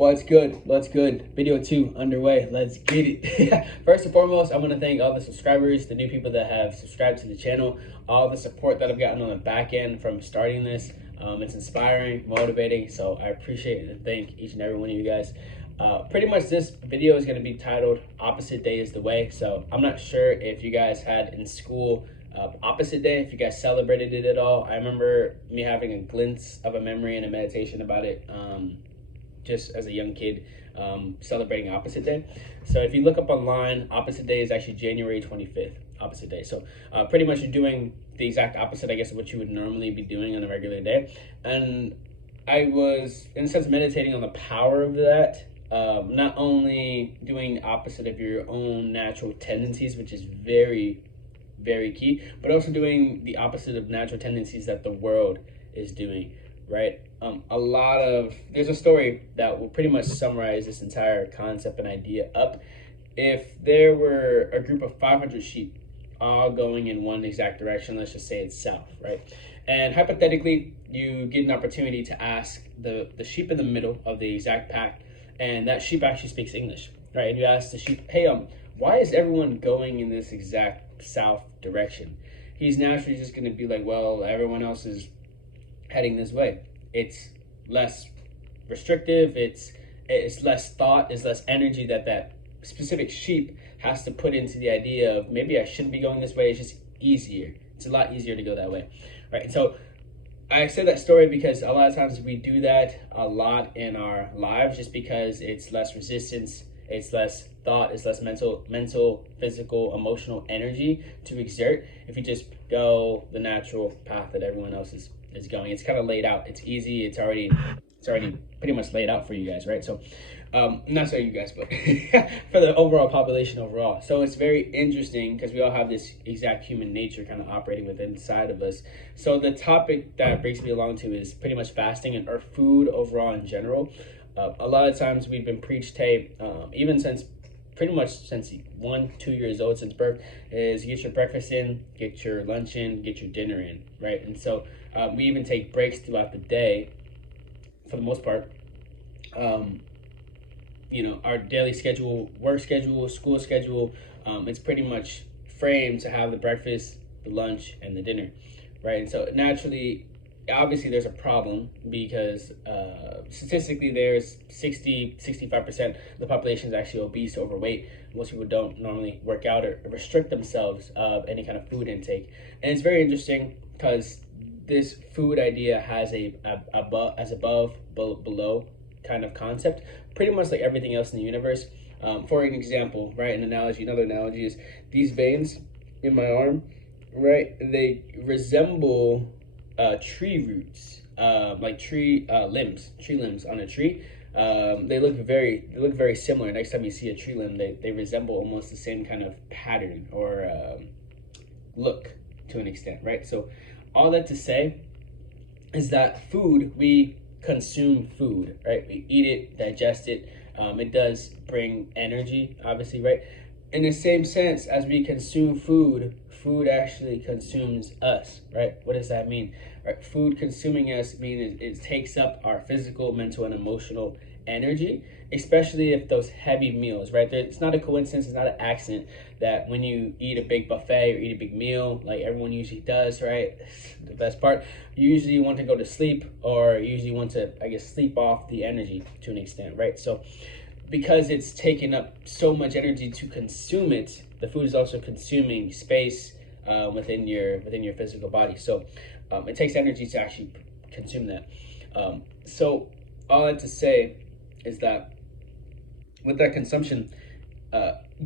What's good? What's good? Video 2 underway. Let's get it. First and foremost, I want to thank all the subscribers, the new people that have subscribed to the channel, all the support that I've gotten on the back end from starting this. It's inspiring, motivating, so I appreciate and thank each and every one of you guys. Pretty much this video is going to be titled Opposite Day is the Way. So I'm not sure if you guys had in school opposite day, if you guys celebrated it at all. I remember me having a glimpse of a memory and a meditation about it just as a young kid, celebrating opposite day. So if you look up online, opposite day is actually January 25th, opposite day. So pretty much you're doing the exact opposite, I guess, of what you would normally be doing on a regular day. And I was, in a sense, meditating on the power of that. Not only doing the opposite of your own natural tendencies, which is very, very key, but also doing the opposite of natural tendencies that the world is doing, right? There's a story that will pretty much summarize this entire concept and idea up. If there were a group of 500 sheep all going in one exact direction, let's just say it's south, right? And hypothetically, you get an opportunity to ask the sheep in the middle of the exact pack, and that sheep actually speaks English, right? And you ask the sheep, hey, why is everyone going in this exact south direction? He's naturally just going to be like, well, everyone else is heading this way. It's less restrictive, it's less thought, it's less energy that specific sheep has to put into the idea of maybe I shouldn't be going this way. It's just easier. It's a lot easier to go that way, right? And so I say that story because a lot of times we do that a lot in our lives, just because it's less resistance, it's less thought, it's less mental, physical, emotional energy to exert if you just go the natural path that everyone else is going. It's kind of laid out. It's easy. It's already pretty much laid out for you guys, right? So not so you guys, but for the overall population overall. So it's very interesting because we all have this exact human nature kind of operating within inside of us. So the topic that brings me along to is pretty much fasting and or food overall in general. A lot of times we've been preached, hey, even since 1-2 years old, since birth, is get your breakfast in, get your lunch in, get your dinner in, right? And so we even take breaks throughout the day for the most part. Our daily schedule, work schedule, school schedule, it's pretty much framed to have the breakfast, the lunch, and the dinner, right? And so naturally, obviously there's a problem because statistically there's 65% of the population is actually obese or overweight. Most people don't normally work out or restrict themselves of any kind of food intake. And it's very interesting because this food idea has a above below kind of concept, pretty much like everything else in the universe. For an example, right, another analogy is these veins in my arm, right? They resemble tree roots, like tree limbs on a tree. They look very similar. Next time you see a tree limb, they resemble almost the same kind of pattern or look to an extent, right? So all that to say is that we consume food, right? We eat it, digest it. It does bring energy, obviously, right? In the same sense as we consume food actually consumes us, right? What does that mean? Right? Food consuming us means it takes up our physical, mental, and emotional energy, especially if those heavy meals, right? It's not a coincidence, it's not an accident that when you eat a big buffet or eat a big meal, like everyone usually does, right? The best part, you usually want to go to sleep, or you usually want to, I guess, sleep off the energy to an extent, right? So because it's taking up so much energy to consume it, the food is also consuming space within your physical body. So it takes energy to actually consume that. So all I have to say is that with that consumption,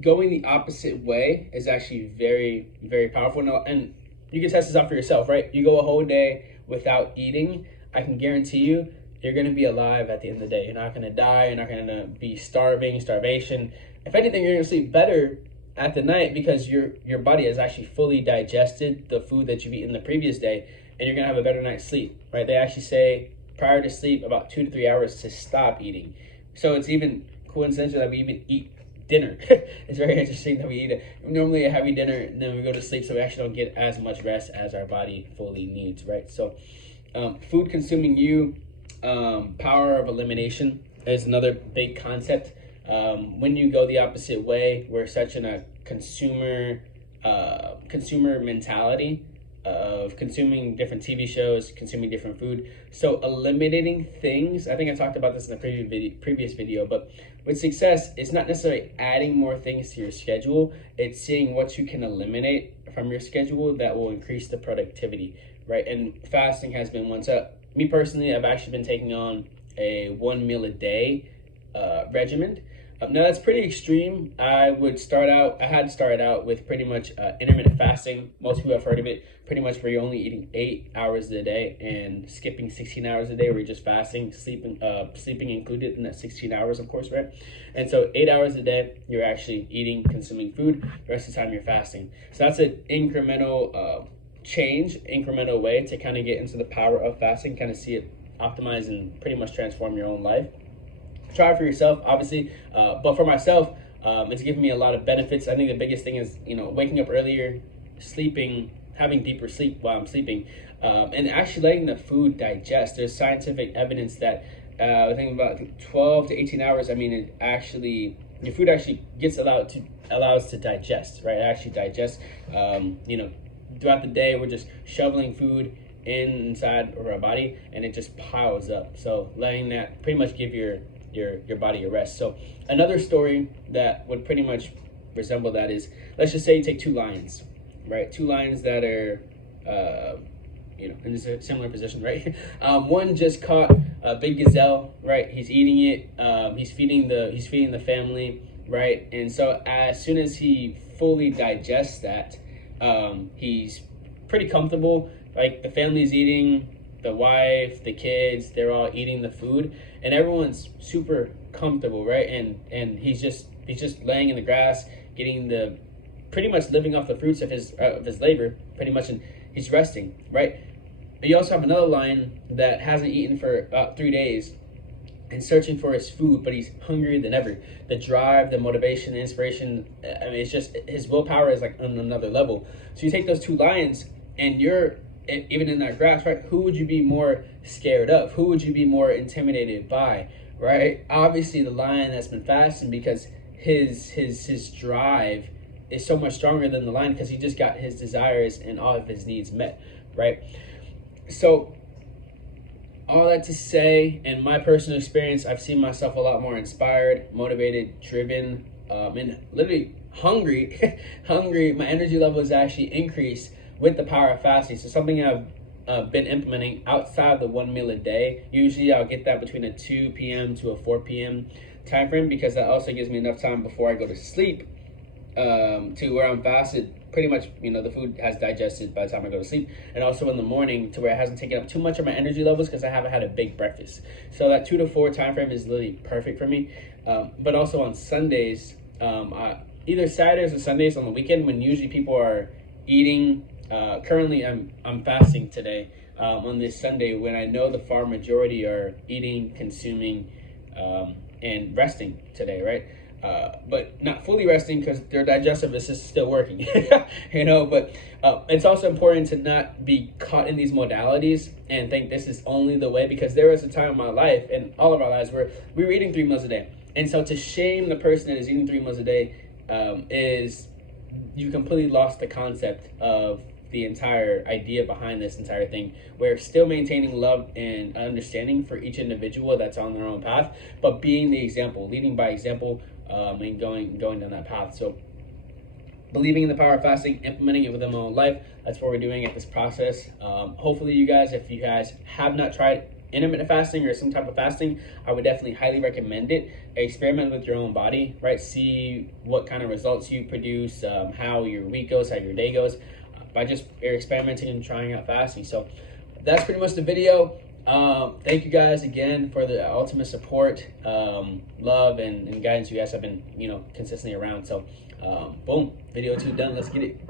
going the opposite way is actually very, very powerful. Now, and you can test this out for yourself, right? You go a whole day without eating, I can guarantee you, you're going to be alive at the end of the day. You're not going to die. You're not going to be starvation. If anything, you're going to sleep better at the night because your body has actually fully digested the food that you've eaten the previous day, and you're going to have a better night's sleep, right? They actually say prior to sleep about 2 to 3 hours to stop eating. So it's even coincidental that we even eat dinner. It's very interesting that we eat normally a heavy dinner and then we go to sleep, so we actually don't get as much rest as our body fully needs, right? So food consuming you, power of elimination. is another big concept. When you go the opposite way, we're such in a consumer mentality of consuming different TV shows, consuming different food. So eliminating things, I think I talked about this in the previous video, but with success, it's not necessarily adding more things to your schedule. It's seeing what you can eliminate from your schedule that will increase the productivity, right? And fasting has been one. So me personally, I've actually been taking on a 1 meal a day regimen. Now that's pretty extreme. I had started out with pretty much intermittent fasting. Most people have heard of it. Pretty much where you're only eating 8 hours a day and skipping 16 hours a day, where you're just fasting, sleeping included in that 16 hours, of course, right? And so 8 hours a day, you're actually eating, consuming food. The rest of the time, you're fasting. So that's an incremental incremental way to kind of get into the power of fasting, kind of see it optimize and pretty much transform your own life. Try it for yourself, obviously, but for myself, it's given me a lot of benefits. I think the biggest thing is, waking up earlier, sleeping, having deeper sleep while I'm sleeping, and actually letting the food digest. There's scientific evidence that I think about 12 to 18 hours. I mean, your food actually allows to digest, right? It actually digests. Throughout the day, we're just shoveling food inside of our body, and it just piles up. So letting that pretty much give your body a rest. So another story that would pretty much resemble that is, let's just say you take 2 lions, right? 2 lions that are, in a similar position, right? One just caught a big gazelle, right? He's eating it. He's feeding the family, right? And so as soon as he fully digests that, he's pretty comfortable. Like, the family's eating, the wife, the kids, they're all eating the food, and everyone's super comfortable, right? And he's just laying in the grass, pretty much living off the fruits of his labor, pretty much, and he's resting, right? But you also have another lion that hasn't eaten for about 3 days and searching for his food, but he's hungrier than ever. The drive, the motivation, the inspiration, I mean, it's just, his willpower is like on another level. So you take those 2 lions, and you're even in that grass, right? Who would you be more scared of? Who would you be more intimidated by, right? Obviously the lion that's been fasting, because his drive is so much stronger than the lion, because he just got his desires and all of his needs met, right? So all that to say, in my personal experience, I've seen myself a lot more inspired, motivated, driven, and literally hungry. My energy level has actually increased with the power of fasting. So something I've been implementing outside of the 1 meal a day. Usually I'll get that between a 2 p.m. to a 4 p.m. time frame, because that also gives me enough time before I go to sleep, to where I'm fasted. Pretty much, the food has digested by the time I go to sleep, and also in the morning to where it hasn't taken up too much of my energy levels, because I haven't had a big breakfast. So that 2 to 4 time frame is literally perfect for me. But also on Sundays, either Saturdays or Sundays on the weekend, when usually people are eating. Currently, I'm fasting today on this Sunday, when I know the far majority are eating, consuming, and resting today, right? But not fully resting, because their digestive is still working, but it's also important to not be caught in these modalities and think this is only the way, because there was a time in my life, and all of our lives, where we were eating 3 meals a day. And so to shame the person that is eating 3 meals a day is, you completely lost the concept of the entire idea behind this entire thing. We're still maintaining love and understanding for each individual that's on their own path, but being the example, leading by example, and going down that path. So believing in the power of fasting, implementing it within my own life, that's what we're doing at this process. Hopefully you guys, if you guys have not tried intermittent fasting or some type of fasting, I would definitely highly recommend it. Experiment with your own body, right? See what kind of results you produce, how your week goes, how your day goes, by just experimenting and trying out fasting. So that's pretty much the video. Thank you guys again for the ultimate support, love, and guidance. You guys have been, consistently around. So boom, video 2 done. Let's get it.